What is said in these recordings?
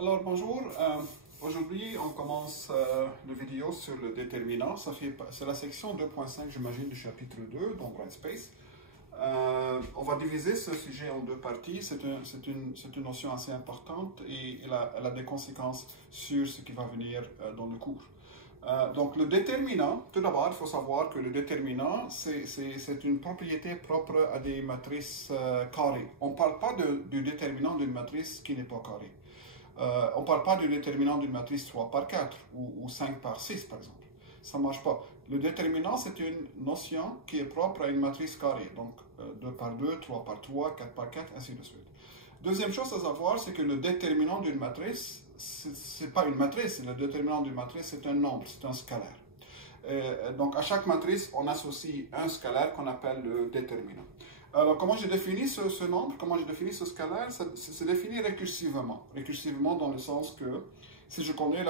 Alors bonjour, aujourd'hui on commence la vidéo sur le déterminant. C'est la section 2.5 j'imagine du chapitre 2, donc Brightspace. On va diviser ce sujet en deux parties. C'est une notion assez importante et elle a des conséquences sur ce qui va venir dans le cours. Donc le déterminant, tout d'abord il faut savoir que le déterminant c'est une propriété propre à des matrices carrées. On ne parle pas du déterminant d'une matrice qui n'est pas carrée. On ne parle pas du déterminant d'une matrice 3 par 4 ou 5 par 6 par exemple. Ça ne marche pas. Le déterminant c'est une notion qui est propre à une matrice carrée. Donc 2 par 2, 3 par 3, 4 par 4, ainsi de suite. Deuxième chose à savoir, c'est que le déterminant d'une matrice, ce n'est pas une matrice. Le déterminant d'une matrice, c'est un nombre, c'est un scalaire. Donc à chaque matrice, on associe un scalaire qu'on appelle le déterminant. Alors comment je définis ce nombre, comment je définis ce scalaire? C'est défini récursivement. Récursivement dans le sens que si je connais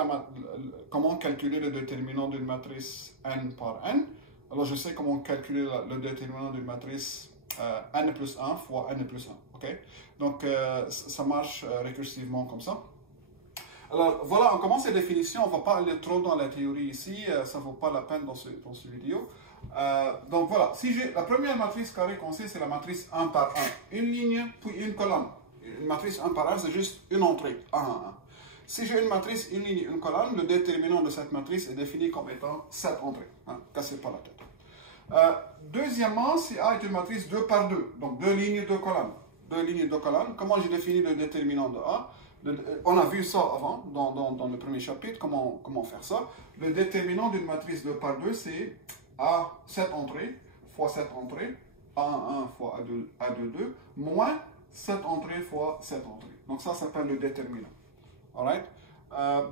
comment calculer le déterminant d'une matrice n par n, alors je sais comment calculer le déterminant d'une matrice n plus 1 fois n plus 1. Okay? Donc ça marche récursivement comme ça. Alors voilà, on commence les définitions, on ne va pas aller trop dans la théorie ici, ça ne vaut pas la peine dans ce vidéo. Donc voilà, si j'ai la première matrice carrée qu'on sait, c'est la matrice 1 par 1. Une ligne, puis une colonne. Une matrice 1 par 1, c'est juste une entrée, 1 à 1. Si j'ai une matrice, une ligne, une colonne, le déterminant de cette matrice est défini comme étant cette entrée. Cassez pas la tête. Deuxièmement, si A est une matrice 2 par 2, donc 2 lignes, 2 colonnes. 2 lignes, 2 colonnes, comment j'ai défini le déterminant de A? On a vu ça avant, dans le premier chapitre, comment faire ça. Le déterminant d'une matrice 2 par 2, c'est A, cette entrée, fois cette entrée, A1 fois A2, 2, moins cette entrée fois cette entrée. Donc ça s'appelle le déterminant. Alright?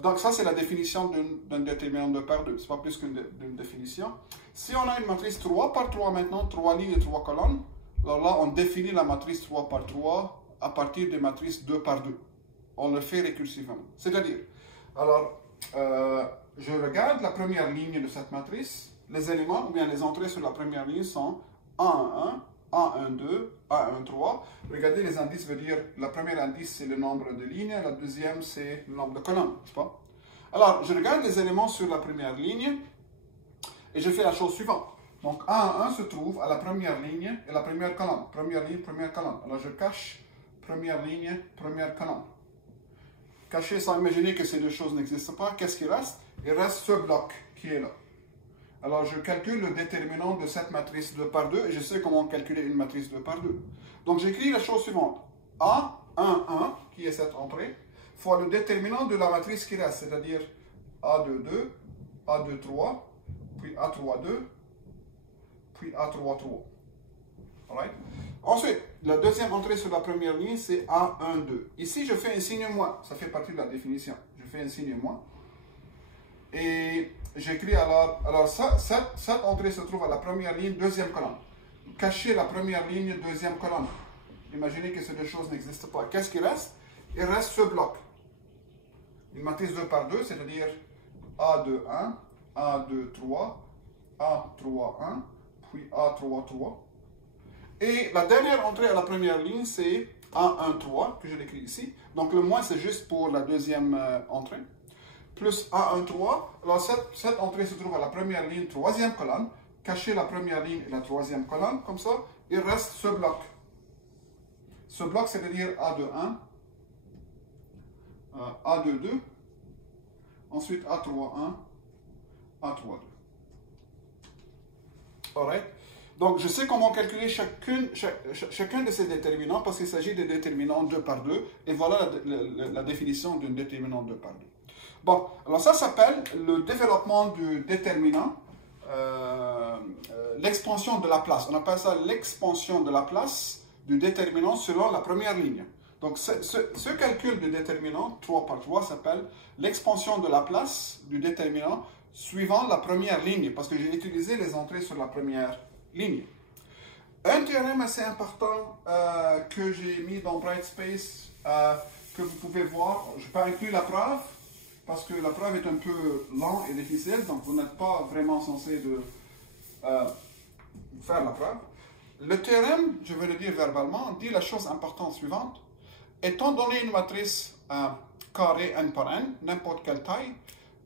Donc ça, c'est la définition d'un déterminant 2 par 2. Ce n'est pas plus qu'une définition. Si on a une matrice 3 par 3 maintenant, 3 lignes et 3 colonnes, alors là, on définit la matrice 3 par 3 à partir des matrices 2 par 2. On le fait récursivement. C'est-à-dire, alors, je regarde la première ligne de cette matrice. Les éléments, ou bien les entrées sur la première ligne sont A1, 1, A1, 2, A1, 3. Regardez, les indices veut dire, la première indice, c'est le nombre de lignes, la deuxième, c'est le nombre de colonnes, n'est-ce pas? Alors, je regarde les éléments sur la première ligne, et je fais la chose suivante. Donc, A1 se trouve à la première ligne et la première colonne. Première ligne, première colonne. Alors, je cache première ligne, première colonne. Caché sans imaginer que ces deux choses n'existent pas, qu'est-ce qui reste? Il reste ce bloc qui est là. Alors, je calcule le déterminant de cette matrice 2 par 2 et je sais comment calculer une matrice 2 par 2. Donc, j'écris la chose suivante. A1, 1, qui est cette entrée, fois le déterminant de la matrice qui reste, c'est-à-dire A2, 2, A2, 3, puis A3, 2, puis A3, 3. Alright? Ensuite, la deuxième entrée sur la première ligne, c'est A1, 2. Ici, je fais un signe moins. Ça fait partie de la définition. Je fais un signe moins. Et j'écris alors cette entrée se trouve à la première ligne, deuxième colonne. Cacher la première ligne, deuxième colonne. Imaginez que ces deux choses n'existent pas. Qu'est-ce qui reste? Il reste ce bloc. Une matrice 2 par 2, c'est-à-dire A2, 1, A2, 3, A3, 1, puis A3, 3. Et la dernière entrée à la première ligne, c'est A1, 3, que je l'écris ici. Donc le moins, c'est juste pour la deuxième entrée. Plus A1, 3. Alors cette entrée se trouve à la première ligne, troisième colonne. Cacher la première ligne et la troisième colonne. Comme ça, il reste ce bloc. Ce bloc, c'est-à-dire A2, 1, A2, 2. Ensuite A3, 1, A3, 2. Alright? Donc, je sais comment calculer chacun de ces déterminants parce qu'il s'agit de déterminants 2 par 2. Et voilà la définition d'un déterminant 2 par 2. Bon, alors ça s'appelle le développement du déterminant, l'expansion de la place. On appelle ça l'expansion de la place du déterminant selon la première ligne. Donc, ce calcul du déterminant 3 par 3 s'appelle l'expansion de la place du déterminant suivant la première ligne parce que j'ai utilisé les entrées sur la première ligne. Un théorème assez important que j'ai mis dans Brightspace, que vous pouvez voir, je n'ai pas inclus la preuve, parce que la preuve est un peu lente et difficile, donc vous n'êtes pas vraiment censé faire la preuve. Le théorème, je vais le dire verbalement, dit la chose importante suivante. Étant donné une matrice carré n par n, n'importe quelle taille.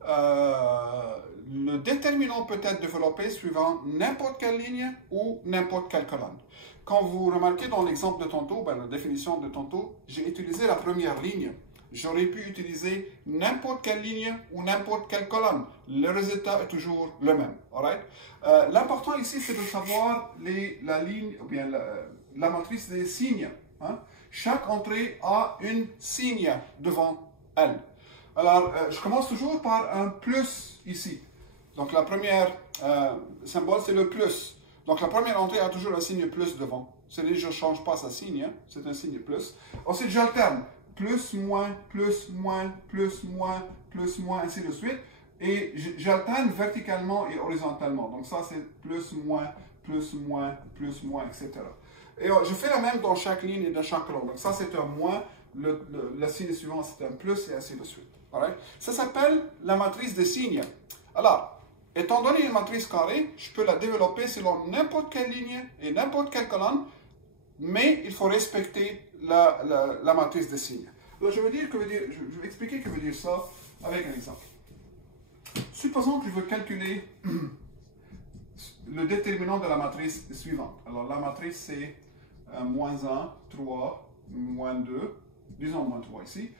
Le déterminant peut être développé suivant n'importe quelle ligne ou n'importe quelle colonne. Quand vous remarquez dans l'exemple de tantôt, la définition de tantôt, j'ai utilisé la première ligne. J'aurais pu utiliser n'importe quelle ligne ou n'importe quelle colonne. Le résultat est toujours le même. L'important ici, c'est de savoir la ligne, ou bien la matrice des signes. Hein? Chaque entrée a une signe devant elle. Alors, je commence toujours par un plus ici. Donc, la première symbole, c'est le plus. Donc, la première entrée a toujours un signe plus devant. C'est-à-dire, je ne change pas sa signe, hein? C'est un signe plus. Ensuite, j'alterne. Plus, moins, plus, moins, plus, moins, plus, moins, ainsi de suite. Et j'alterne verticalement et horizontalement. Donc, ça, c'est plus, moins, plus, moins, plus, moins, etc. Et je fais la même dans chaque ligne et dans chaque colonne. Donc, ça, c'est un moins. Le signe suivant, c'est un plus, et ainsi de suite. Ça s'appelle la matrice des signes. Alors, étant donné une matrice carrée, je peux la développer selon n'importe quelle ligne et n'importe quelle colonne, mais il faut respecter la matrice des signes. Alors, je vais expliquer que veut dire ça avec un exemple. Supposons que je veux calculer le déterminant de la matrice suivante. Alors, la matrice, c'est moins 1, 3, moins 2, disons moins 3 ici,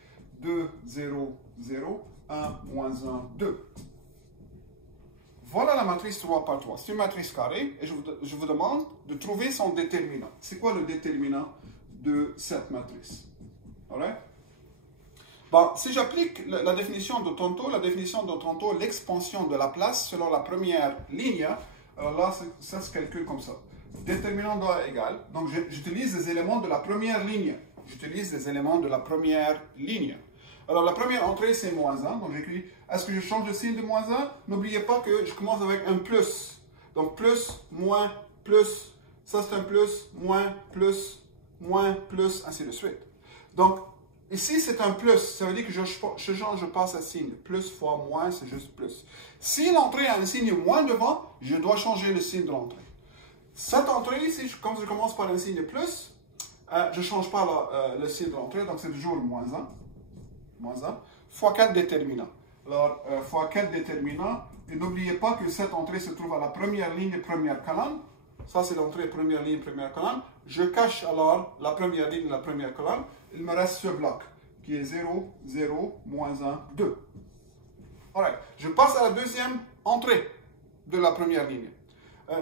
2, 0, 0, 1, moins 1, 2. Voilà la matrice 3 par 3. C'est une matrice carrée et je vous demande de trouver son déterminant. C'est quoi le déterminant de cette matrice? Si j'applique la définition de tantôt, l'expansion de la place selon la première ligne, alors là, ça se calcule comme ça. Déterminant doit être égal. Donc, j'utilise les éléments de la première ligne. Alors, la première entrée, c'est moins 1. Donc, j'écris, est-ce que je change le signe de moins 1? N'oubliez pas que je commence avec un plus. Donc, plus, moins, plus. Ça, c'est un plus, moins, ainsi de suite. Donc, ici, c'est un plus. Ça veut dire que je passe à signe. Plus fois moins, c'est juste plus. Si l'entrée a un signe moins devant, je dois changer le signe de l'entrée. Cette entrée ici, comme je commence par un signe plus, je ne change pas le signe de l'entrée, donc c'est toujours moins 1. Moins 1, fois 4 déterminant. Alors, fois 4 déterminant, et n'oubliez pas que cette entrée se trouve à la première ligne et première colonne. Ça, c'est l'entrée première ligne, première colonne. Je cache alors la première ligne et la première colonne. Il me reste ce bloc, qui est 0, 0, moins 1, 2. Je passe à la deuxième entrée de la première ligne.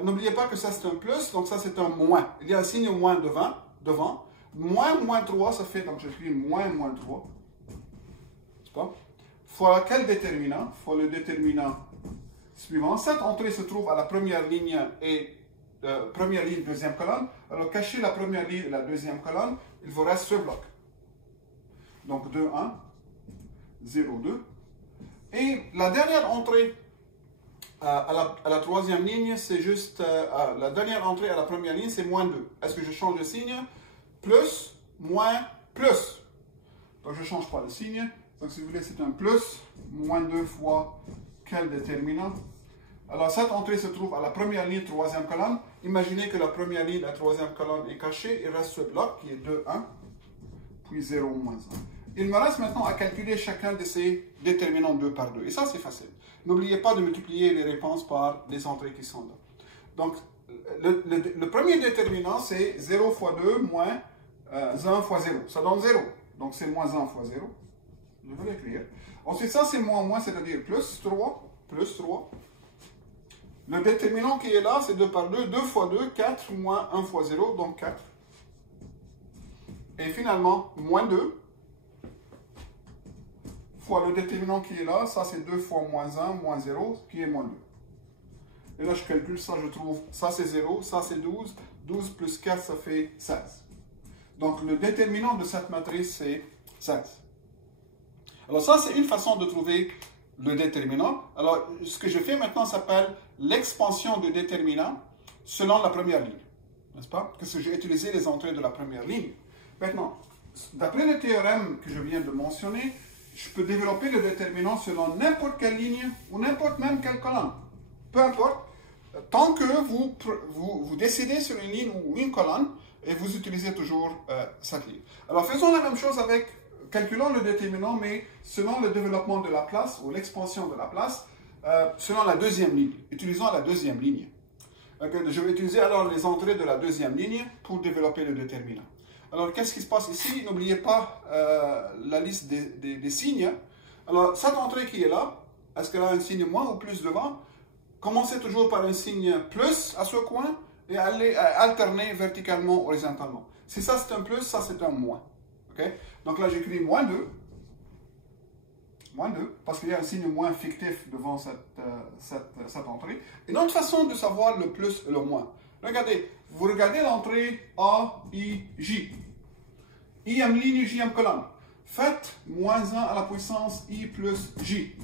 N'oubliez pas que ça, c'est un plus, donc ça, c'est un moins. Il y a un signe moins devant. Moins 3, ça fait, donc j'écris moins 3. Fois quel déterminant? Fois le déterminant suivant. Cette entrée se trouve à la première ligne et deuxième colonne. Alors, cachez la première ligne et la deuxième colonne, il vous reste ce bloc. Donc, 2, 1, 0, 2. Et la dernière entrée à la troisième ligne, c'est juste... la dernière entrée à la première ligne, c'est moins 2. Est-ce que je change le signe? Plus, moins, plus. Donc, je ne change pas le signe. Donc, si vous voulez, c'est un plus, moins 2 fois quel déterminant? Alors, cette entrée se trouve à la première ligne, troisième colonne. Imaginez que la première ligne, la troisième colonne est cachée. Il reste ce bloc qui est 2, 1, puis 0, moins 1. Il me reste maintenant à calculer chacun de ces déterminants 2 par 2. Et ça, c'est facile. N'oubliez pas de multiplier les réponses par les entrées qui sont là. Donc, le premier déterminant, c'est 0 fois 2 moins 1 fois 0. Ça donne 0. Donc, c'est moins 1 fois 0. Je vais l'écrire. Ensuite, ça, c'est moins, c'est-à-dire plus 3. Le déterminant qui est là, c'est 2 par 2. 2 fois 2, 4 moins 1 fois 0, donc 4. Et finalement, moins 2. Fois le déterminant qui est là, ça c'est 2 fois moins 1, moins 0, qui est moins 2. Et là, je calcule ça, je trouve, ça c'est 0, ça c'est 12. 12 plus 4, ça fait 16. Donc, le déterminant de cette matrice, c'est 16. Alors ça, c'est une façon de trouver le déterminant. Alors, ce que je fais maintenant s'appelle l'expansion du déterminant selon la première ligne. N'est-ce pas? Parce que j'ai utilisé les entrées de la première ligne. Maintenant, d'après le théorème que je viens de mentionner, je peux développer le déterminant selon n'importe quelle ligne ou n'importe même quelle colonne. Peu importe, tant que vous décidez sur une ligne ou une colonne et vous utilisez toujours cette ligne. Alors, faisons la même chose avec calculons le déterminant, mais selon le développement de la place ou l'expansion de la place, selon la deuxième ligne. Utilisons la deuxième ligne. Okay, je vais utiliser alors les entrées de la deuxième ligne pour développer le déterminant. Alors, qu'est-ce qui se passe ici? N'oubliez pas la liste des signes. Alors, cette entrée qui est là, est-ce qu'elle a un signe moins ou plus devant? Commencez toujours par un signe plus à ce coin et allez alterner verticalement, horizontalement. Si ça c'est un plus, ça c'est un moins. Okay? Donc là, j'écris moins 2. Moins 2, parce qu'il y a un signe moins fictif devant cette entrée. Une autre façon de savoir le plus et le moins. Regardez, vous regardez l'entrée A, I, J. I-ème ligne, J-ème colonne. Faites moins 1 à la puissance I plus J.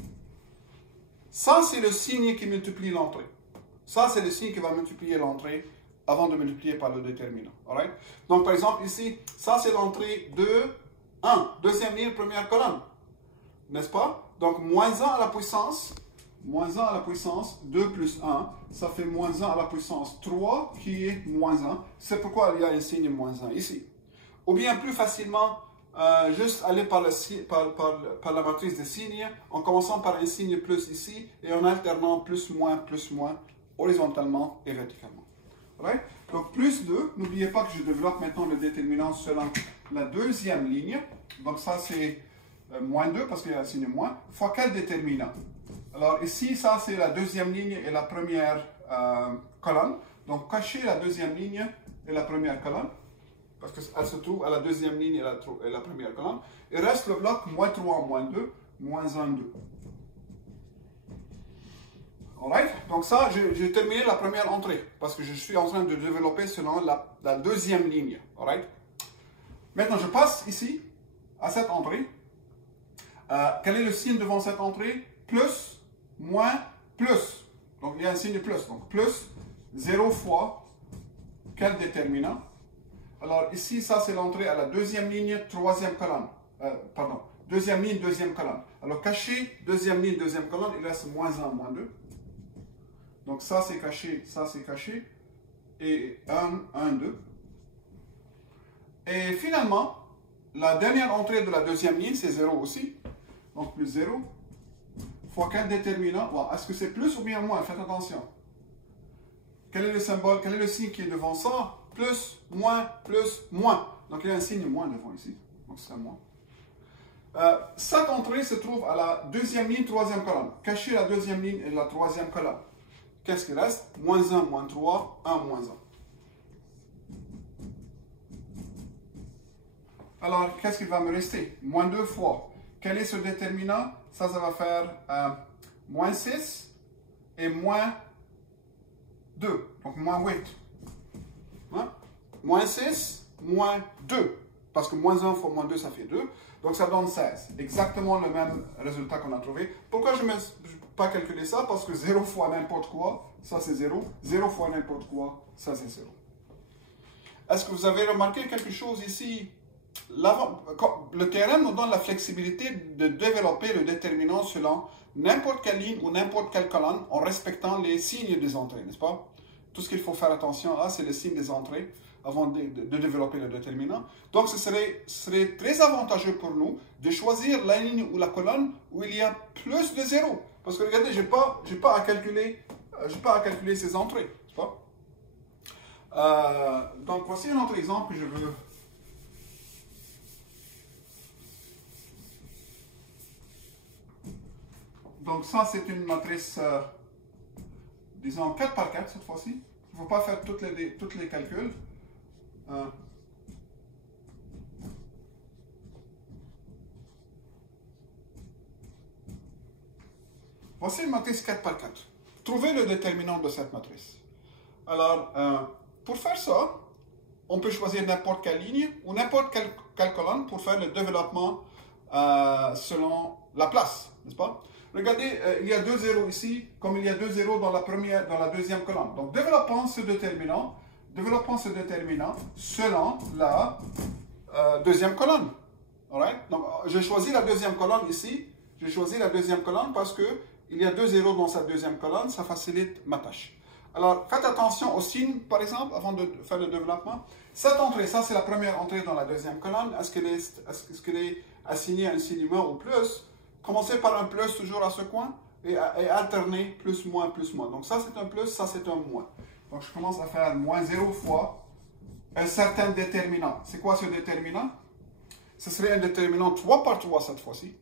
Ça, c'est le signe qui multiplie l'entrée. Ça, c'est le signe qui va multiplier l'entrée avant de multiplier par le déterminant. Alright? Donc, par exemple, ici, ça, c'est l'entrée 2, 1. Deuxième ligne, première colonne. N'est-ce pas? Donc, moins 1 à la puissance, 2 plus 1, ça fait moins 1 à la puissance 3, qui est moins 1. C'est pourquoi il y a un signe moins 1 ici. Ou bien, plus facilement, juste aller par la matrice des signes, en commençant par un signe plus ici, et en alternant plus, moins, horizontalement et verticalement. Right? Donc, plus 2, n'oubliez pas que je développe maintenant le déterminant selon la deuxième ligne. Donc, ça, c'est moins 2 parce qu'il y a un signe moins, fois quel déterminant? Alors ici, ça c'est la deuxième ligne et la première colonne. Donc cachez la deuxième ligne et la première colonne, parce qu'elle se trouve à la deuxième ligne et la première colonne. Il reste le bloc moins 3, moins 2, moins 1, 2. Alright? Donc ça, j'ai terminé la première entrée, parce que je suis en train de développer selon la deuxième ligne. Alright? Maintenant, je passe ici, à cette entrée. Quel est le signe devant cette entrée? Plus, moins, plus. Donc, il y a un signe plus. Donc, plus 0 fois quel déterminant? Alors, ici, ça, c'est l'entrée à la deuxième ligne, troisième colonne. Deuxième ligne, deuxième colonne. Alors, caché, deuxième ligne, deuxième colonne, il reste moins 1, moins 2. Donc, ça, c'est caché, ça, c'est caché. Et 1, 1, 2. Et finalement, la dernière entrée de la deuxième ligne, c'est 0 aussi. Donc, plus 0, fois quel déterminant? Bon, est-ce que c'est plus ou bien moins? Faites attention. Quel est le symbole, quel est le signe qui est devant ça? Plus, moins, Donc, il y a un signe moins devant ici. Donc, c'est un moins. Cette entrée se trouve à la deuxième ligne, troisième colonne. Cachez la deuxième ligne et la troisième colonne. Qu'est-ce qui reste? Moins 1, moins 3, 1, moins 1. Alors, qu'est-ce qu'il va me rester? Moins 2 fois. Quel est ce déterminant? Ça va faire moins 6 et moins 2. Donc, moins 8. Hein? Moins 6, moins 2. Parce que moins 1 fois moins 2, ça fait 2. Donc, ça donne 16. Exactement le même résultat qu'on a trouvé. Pourquoi je ne vais pas calculer ça? Parce que 0 fois n'importe quoi, ça c'est 0. 0 fois n'importe quoi, ça c'est 0. Est-ce que vous avez remarqué quelque chose ici? Le théorème nous donne la flexibilité de développer le déterminant selon n'importe quelle ligne ou n'importe quelle colonne en respectant les signes des entrées, n'est-ce pas? Tout ce qu'il faut faire attention à, c'est le signe des entrées avant de développer le déterminant. Donc, ce serait très avantageux pour nous de choisir la ligne ou la colonne où il y a plus de 0. Parce que regardez, je n'ai pas à calculer ces entrées, n'est-ce pas? Donc, voici un autre exemple que je veux. Donc ça, c'est une matrice, disons, 4 par 4 cette fois-ci. Il ne faut pas faire tous les calculs. Voici une matrice 4 par 4. Trouvez le déterminant de cette matrice. Alors, pour faire ça, on peut choisir n'importe quelle ligne ou n'importe quelle colonne pour faire le développement selon la place, n'est-ce pas? Regardez, il y a 2 zéros ici, comme il y a 2 zéros dans la deuxième colonne. Donc, développons ce déterminant selon la deuxième colonne. Alright? Donc, j'ai choisi la deuxième colonne ici. J'ai choisi la deuxième colonne parce qu'il y a 2 zéros dans cette deuxième colonne, ça facilite ma tâche. Alors, faites attention aux signes, par exemple, avant de faire le développement. Cette entrée, ça c'est la première entrée dans la deuxième colonne. Est-ce qu'elle est assigner un signe moins au plus, commencez par un plus toujours à ce coin et alterner plus, moins, plus, moins. Donc ça c'est un plus, ça c'est un moins. Donc je commence à faire moins 0 fois un certain déterminant. C'est quoi ce déterminant? Ce serait un déterminant 3 par 3 cette fois-ci.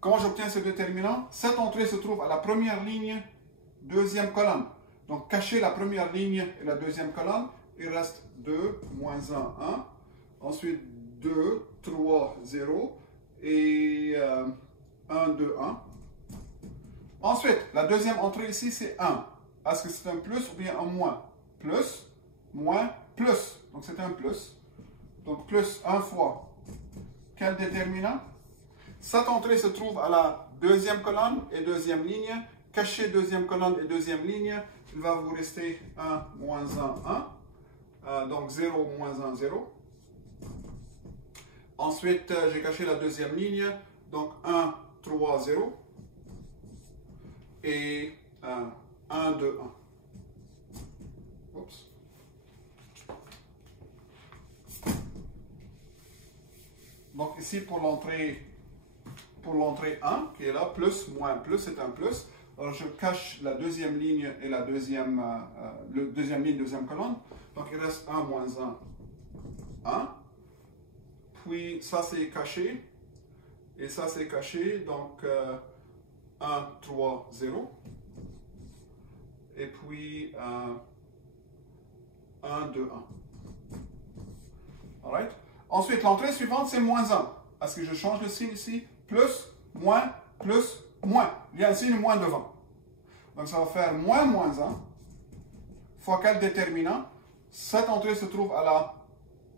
Comment j'obtiens ce déterminant? Cette entrée se trouve à la première ligne, deuxième colonne. Donc cachez la première ligne et la deuxième colonne. Il reste 2, moins 1, 1. Ensuite 2, 3, 0. Et 1, 2, 1. Ensuite, la deuxième entrée ici, c'est 1. Est-ce que c'est un plus ou bien un moins? Plus, moins, plus. Donc c'est un plus. Donc plus 1 fois. Quel déterminant? Cette entrée se trouve à la deuxième colonne et deuxième ligne. Cachez deuxième colonne et deuxième ligne. Il va vous rester 1, moins 1, 1. Donc 0, moins 1, 0. Ensuite, j'ai caché la deuxième ligne. Donc 1, 3, 0. Et 1, 2, 1. Oups. Donc ici pour l'entrée 1 qui est là, plus, moins, plus, c'est un plus. Alors je cache la deuxième ligne et la deuxième ligne, deuxième colonne. Donc il reste 1, moins 1, 1. Puis ça c'est caché. Et ça c'est caché. Donc 1, 3, 0. Et puis 1, 2, 1. Alright? Ensuite, l'entrée suivante, c'est moins 1. Est-ce que je change le signe ici? Plus, moins, il y a un signe moins devant. Donc ça va faire moins, moins 1 fois quel déterminant? Cette entrée se trouve à la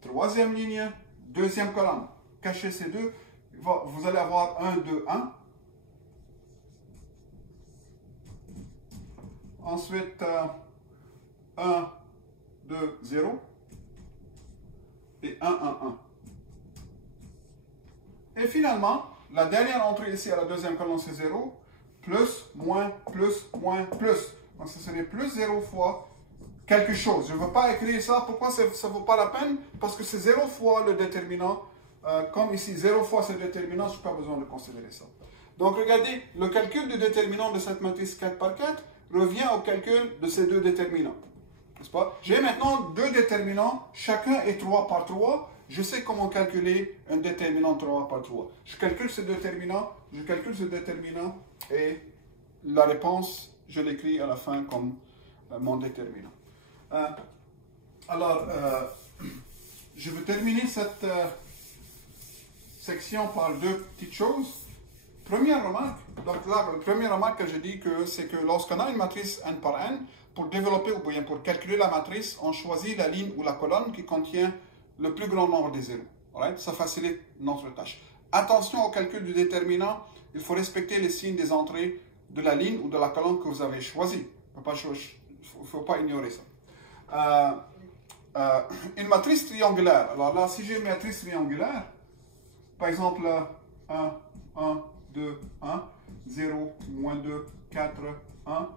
troisième ligne, deuxième colonne. Cachez ces deux. Vous allez avoir 1, 2, 1. Ensuite, 1, 2, 0. Et 1, 1, 1. Et finalement, la dernière entrée ici à la deuxième colonne, c'est 0. Plus, moins, plus, moins, plus. Donc, ce serait plus 0 fois quelque chose. Je ne veux pas écrire ça. Pourquoi ça ne vaut pas la peine? Parce que c'est 0 fois le déterminant. Comme ici, 0 fois ce déterminant, je n'ai pas besoin de considérer ça. Donc, regardez, le calcul du déterminant de cette matrice 4 par 4 revient au calcul de ces deux déterminants. N'est-ce pas? J'ai maintenant deux déterminants. Chacun est 3 par 3. Je sais comment calculer un déterminant 3 par 3. Je calcule ce déterminant, et la réponse, je l'écris à la fin comme mon déterminant. Alors, je vais terminer cette section par deux petites choses. Première remarque, donc là, la première remarque que je dis c'est que lorsqu'on a une matrice n par n, pour développer ou bien pour calculer la matrice, on choisit la ligne ou la colonne qui contient le plus grand nombre de zéros. Right? Ça facilite notre tâche. Attention au calcul du déterminant, il faut respecter les signes des entrées de la ligne ou de la colonne que vous avez choisie. Il ne faut pas ignorer ça. Une matrice triangulaire. Alors là, si j'ai une matrice triangulaire, par exemple 1, 1, 2, 1, 0, moins 2, 4, 1,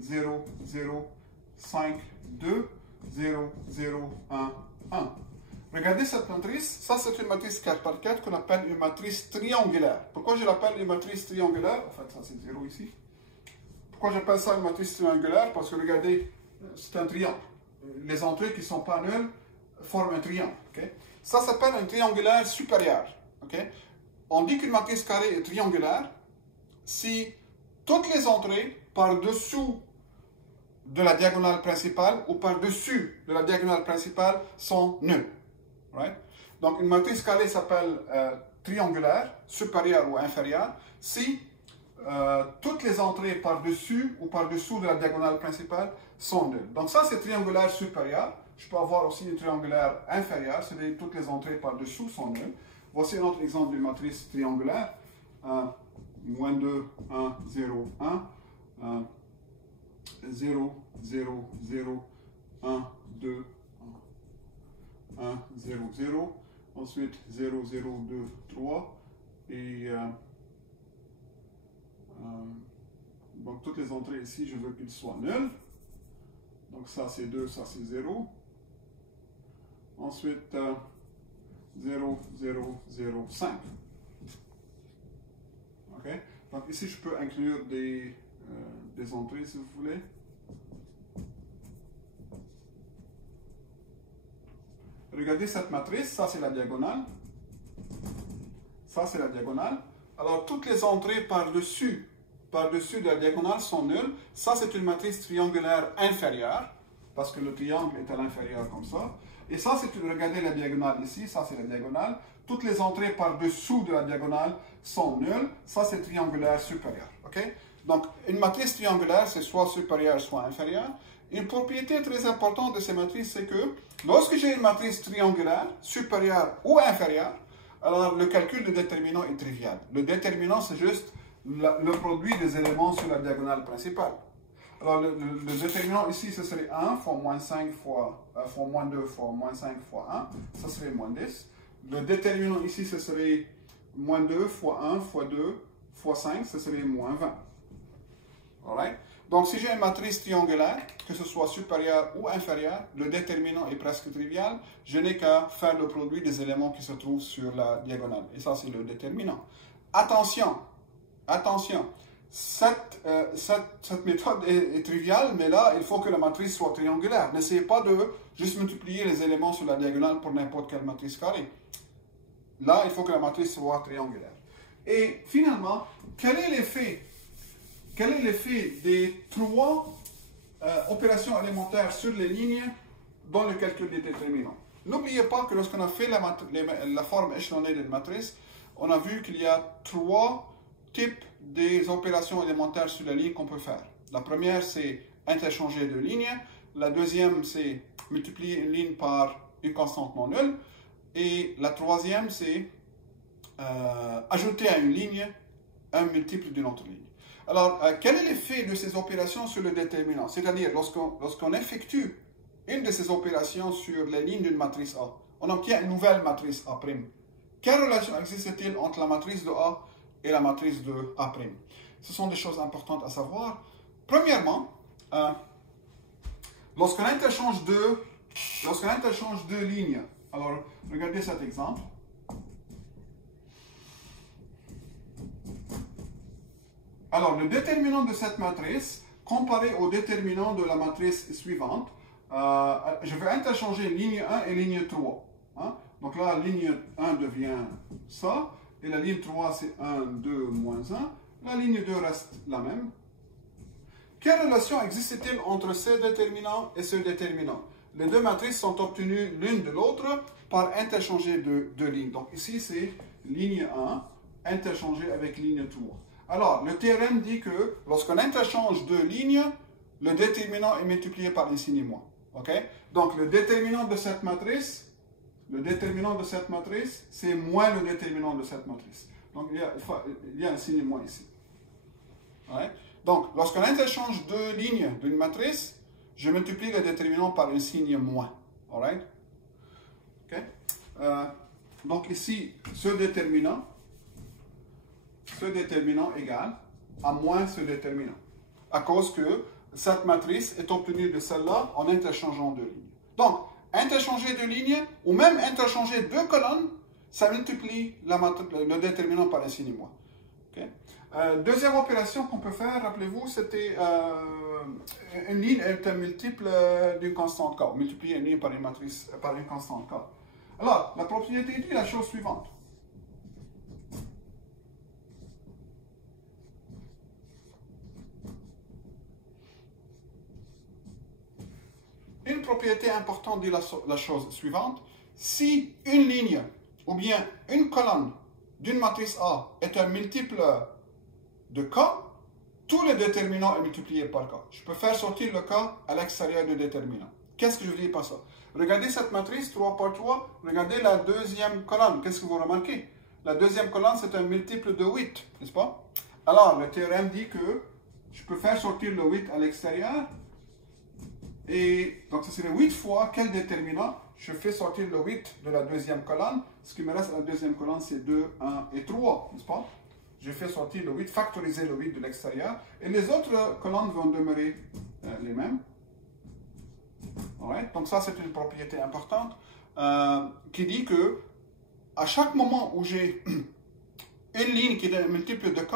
0, 0, 5, 2, 0, 0, 1, 1. Regardez cette matrice. Ça, c'est une matrice 4 par 4 qu'on appelle une matrice triangulaire. Pourquoi je l'appelle une matrice triangulaire? En fait, ça, c'est 0 ici. Pourquoi j'appelle ça une matrice triangulaire? Parce que regardez, c'est un triangle. Les entrées qui ne sont pas nulles forment un triangle. Okay? Ça s'appelle un triangulaire supérieur. Okay? On dit qu'une matrice carrée est triangulaire si toutes les entrées par-dessous de la diagonale principale ou par-dessus de la diagonale principale sont nulles. Right? Donc, une matrice carrée s'appelle triangulaire, supérieure ou inférieure, si toutes les entrées par-dessus ou par-dessous de la diagonale principale sont nulles. Donc, ça, c'est triangulaire supérieur. Je peux avoir aussi une triangulaire inférieure, c'est-à-dire toutes les entrées par-dessous sont nulles. Voici un autre exemple d'une matrice triangulaire. Moins 2, 1, 0, 1. 0, 0, 0, 1, 2, 1, 0, 0. Ensuite, 0, 0, 2, 3. Et donc, toutes les entrées ici, je veux qu'elles soient nulles. Donc, ça, c'est 2, ça, c'est 0. Ensuite, 0, 0, 0, 5. Okay? Donc ici, je peux inclure des entrées si vous voulez. Regardez cette matrice, ça c'est la diagonale. Ça c'est la diagonale. Alors toutes les entrées par-dessus de la diagonale sont nulles. Ça c'est une matrice triangulaire inférieure, parce que le triangle est à l'inférieur comme ça. Et ça c'est, regardez la diagonale ici, ça c'est la diagonale. Toutes les entrées par-dessous de la diagonale sont nulles. Ça c'est triangulaire supérieur. Okay? Donc une matrice triangulaire c'est soit supérieure soit inférieure. Une propriété très importante de ces matrices, c'est que lorsque j'ai une matrice triangulaire, supérieure ou inférieure, alors le calcul de déterminant est trivial. Le déterminant, c'est juste le produit des éléments sur la diagonale principale. Alors le déterminant ici, ce serait 1 fois moins 5 fois moins 2 fois moins 5 fois 1, ça serait moins 10. Le déterminant ici, ce serait moins 2 fois 1 fois 2 fois 5, ce serait moins 20. Alright? Donc, si j'ai une matrice triangulaire, que ce soit supérieure ou inférieure, le déterminant est presque trivial. Je n'ai qu'à faire le produit des éléments qui se trouvent sur la diagonale. Et ça, c'est le déterminant. Attention, attention. Cette méthode est triviale, mais là, il faut que la matrice soit triangulaire. N'essayez pas de juste multiplier les éléments sur la diagonale pour n'importe quelle matrice carrée. Là, il faut que la matrice soit triangulaire. Et finalement, quel est l'effet des trois opérations élémentaires sur les lignes dans le calcul des déterminants? N'oubliez pas que lorsqu'on a fait la forme échelonnée d'une matrice, on a vu qu'il y a trois types des opérations élémentaires sur la ligne qu'on peut faire. La première, c'est interchanger deux lignes. La deuxième, c'est multiplier une ligne par une constante non nulle. Et la troisième, c'est ajouter à une ligne un multiple d'une autre ligne. Alors, quel est l'effet de ces opérations sur le déterminant? C'est-à-dire, lorsqu'on effectue une de ces opérations sur les lignes d'une matrice A, on obtient une nouvelle matrice A'. Quelle relation existe-t-il entre la matrice de A et la matrice de A'? Ce sont des choses importantes à savoir. Premièrement, lorsqu'on interchange deux lignes, alors regardez cet exemple. Alors, le déterminant de cette matrice, comparé au déterminant de la matrice suivante, je vais interchanger ligne 1 et ligne 3. Hein? Donc là, ligne 1 devient ça, et la ligne 3, c'est 1, 2, moins 1. La ligne 2 reste la même. Quelle relation existe-t-il entre ce déterminant et ce déterminant? Les deux matrices sont obtenues l'une de l'autre par interchanger deux lignes. Donc ici, c'est ligne 1 interchangée avec ligne 3. Alors, le théorème dit que lorsqu'on interchange deux lignes, le déterminant est multiplié par l'insigne moins. Okay? Donc, le déterminant de cette matrice, c'est moins le déterminant de cette matrice. Donc, il y a un signe moins ici. Ouais? Donc, lorsqu'on interchange deux lignes d'une matrice, je multiplie le déterminant par un signe moins. Alright? Okay? Donc, ici, ce déterminant égale à moins ce déterminant. À cause que cette matrice est obtenue de celle-là en interchangeant deux lignes. Donc, interchanger deux lignes ou même interchanger deux colonnes, ça multiplie le déterminant par un signe moins. Okay? Deuxième opération qu'on peut faire, rappelez-vous, c'était une ligne est un multiple d'une constante K. Multiplier une ligne par une matrice par une constante K. Alors, la propriété dit la chose suivante. Une propriété importante dit la chose suivante. Si une ligne ou bien une colonne d'une matrice A est un multiple de K, tout le déterminant est multiplié par K. Je peux faire sortir le K à l'extérieur du déterminant. Qu'est-ce que je veux dire par ça? Regardez cette matrice 3 par 3, regardez la deuxième colonne. Qu'est-ce que vous remarquez? La deuxième colonne, c'est un multiple de 8, n'est-ce pas? Alors, le théorème dit que je peux faire sortir le 8 à l'extérieur. Et donc, ce serait 8 fois quel déterminant? Je fais sortir le 8 de la deuxième colonne. Ce qui me reste à la deuxième colonne, c'est 2, 1 et 3, n'est-ce pas? Je fais sortir le 8, factoriser le 8 de l'extérieur. Et les autres colonnes vont demeurer les mêmes. Alright? Donc ça, c'est une propriété importante qui dit que à chaque moment où j'ai une ligne qui est un multiple de K,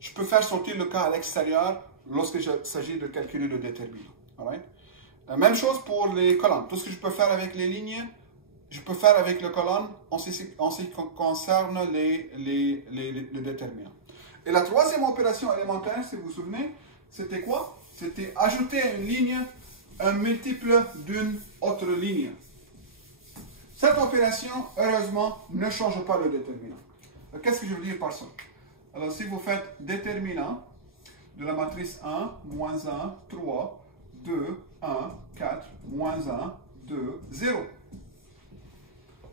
je peux faire sortir le K à l'extérieur lorsqu'il s'agit de calculer le déterminant. Right? Même chose pour les colonnes. Tout ce que je peux faire avec les lignes, je peux faire avec les colonnes en ce qui concerne le déterminant. Et la troisième opération élémentaire, si vous vous souvenez, c'était quoi? C'était ajouter à une ligne un multiple d'une autre ligne. Cette opération, heureusement, ne change pas le déterminant. Qu'est-ce que je veux dire par ça? Alors, si vous faites déterminant de la matrice 1, moins 1, 3, 2, 1, 4, moins 1, 2, 0.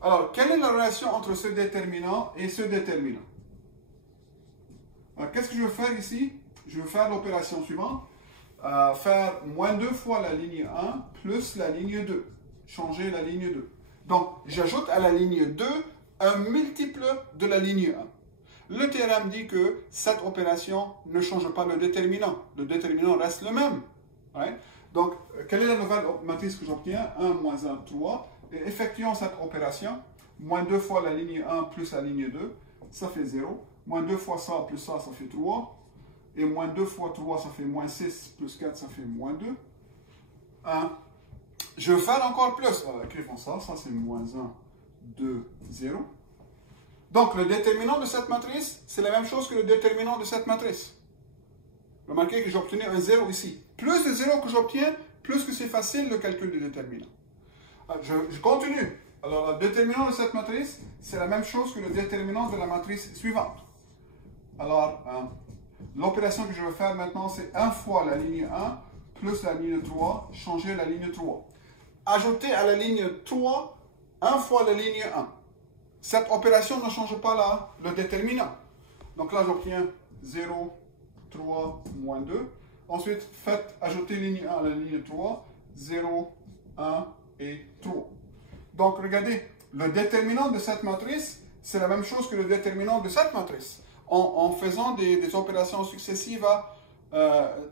Alors, quelle est la relation entre ce déterminant et ce déterminant? Alors, qu'est-ce que je veux faire ici? Je veux faire l'opération suivante. Faire moins 2 fois la ligne 1 plus la ligne 2. Changer la ligne 2. Donc, j'ajoute à la ligne 2 un multiple de la ligne 1. Le théorème dit que cette opération ne change pas le déterminant. Le déterminant reste le même. Right? Donc, quelle est la nouvelle matrice que j'obtiens? 1, moins 1, 3. Et effectuons cette opération. Moins 2 fois la ligne 1 plus la ligne 2, ça fait 0. Moins 2 fois ça plus ça fait 3. Et moins 2 fois 3, ça fait moins 6, plus 4, ça fait moins 2. 1. Je vais faire encore plus. Alors, écrivons ça. Ça, c'est moins 1, 2, 0. Donc, le déterminant de cette matrice, c'est la même chose que le déterminant de cette matrice. Remarquez que j'ai obtenu un 0 ici. Plus de 0 que j'obtiens, plus que c'est facile le calcul du déterminant. Je continue. Alors, le déterminant de cette matrice, c'est la même chose que le déterminant de la matrice suivante. Alors, l'opération que je vais faire maintenant, c'est 1 fois la ligne 1 plus la ligne 3, changer la ligne 3. Ajouter à la ligne 3 1 fois la ligne 1. Cette opération ne change pas le déterminant. Donc là, j'obtiens 0, 3, moins 2. Ensuite, faites ajouter ligne 1 à la ligne 3, 0, 1 et 3. Donc, regardez, le déterminant de cette matrice, c'est la même chose que le déterminant de cette matrice. En faisant des opérations successives,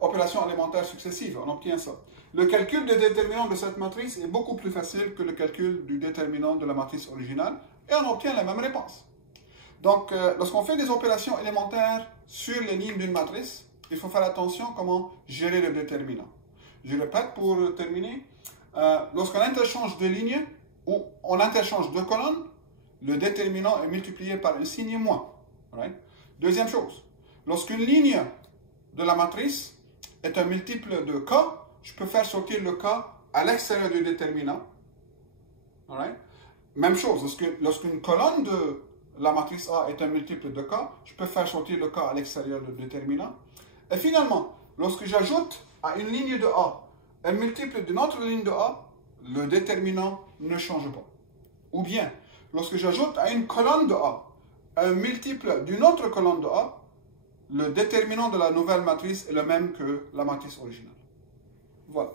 opérations élémentaires successives, on obtient ça. Le calcul des déterminants de cette matrice est beaucoup plus facile que le calcul du déterminant de la matrice originale, et on obtient la même réponse. Donc, lorsqu'on fait des opérations élémentaires sur les lignes d'une matrice, il faut faire attention à comment gérer le déterminant. Je répète pour terminer, lorsqu'on interchange deux lignes, ou on interchange deux colonnes, le déterminant est multiplié par un signe moins. Right? Deuxième chose, lorsqu'une ligne de la matrice est un multiple de K, je peux faire sortir le K à l'extérieur du déterminant. Right? Même chose, lorsqu'une colonne de la matrice A est un multiple de K, je peux faire sortir le K à l'extérieur du déterminant. Et finalement, lorsque j'ajoute à une ligne de A un multiple d'une autre ligne de A, le déterminant ne change pas. Ou bien, lorsque j'ajoute à une colonne de A un multiple d'une autre colonne de A, le déterminant de la nouvelle matrice est le même que la matrice originale. Voilà.